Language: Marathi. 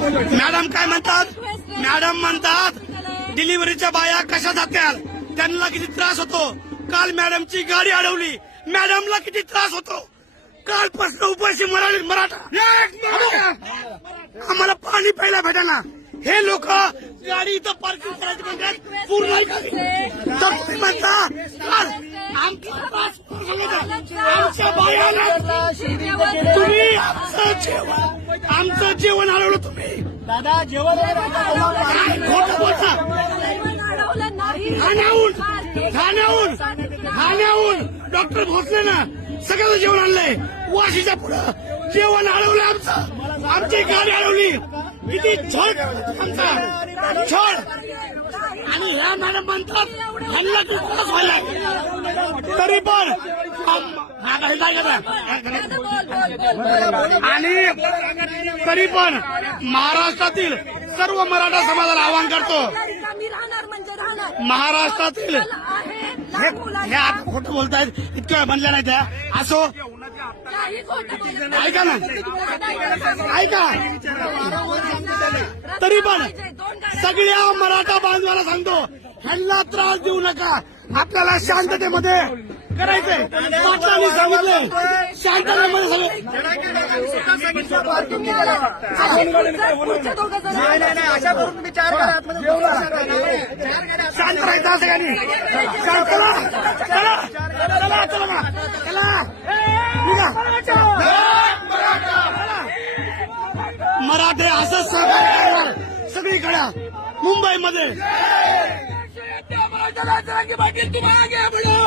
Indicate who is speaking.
Speaker 1: मॅडम काय म्हणतात? मॅडम म्हणतात डिलिव्हरीच्या बाया कशा जात्याल? त्यांना किती त्रास होतो. काल मॅडमची गाडी अडवली. मॅडमला किती त्रास होतो. कालपासून उपाशी मराठी मराठा. आम्हाला पाणी प्यायला भेटाना हे लोक गाडी इथं पार्किंग करायची म्हणतात. पूर्ण. तर तुम्ही म्हणता काल आमचा त्रास आमच्या बायाला तुम्ही आमचं जेवण आमचं जेवण अडवलं तुम्ही.
Speaker 2: दादा जेवण
Speaker 1: खोटं बोलता? ठाण्याहून ठाण्याहून ठाण्याहून. डॉक्टर भोसले ना सगळं जेवण आणलंय. वाशीच्या पुढं. जेवण अडवलं आमचं. आमची गाडी अडवली किती छळ आमचा. छळ. आणि ह्या मॅडम म्हणतात ह्यांना तरी पण आणि तरी पण महाराष्ट्रातील सर्व मराठा समाजाला आवाहन करतो. महाराष्ट्रातील हे आता खोटं बोलतायत. इतक्या वेळ म्हणल्या नाही त्या. असो. ऐका ना. ऐका. तरी पण सगळ्या मराठा बांधवाला सांगतो ह्यांना त्रास देऊ नका. आपल्याला शांततेमध्ये करायचंय. पाटलांनी सांगितलंय. सगळे
Speaker 2: अशा करून तुम्ही चार आतमध्ये
Speaker 1: शांत राहायचं सगळ्यांनी शांत चला चला चला चला ना. चला. निघा. मराठे असंच सहकार्य करणार. सगळीकडे. मुंबईमध्ये. पाटील तुम्हाला घ्या म्हणून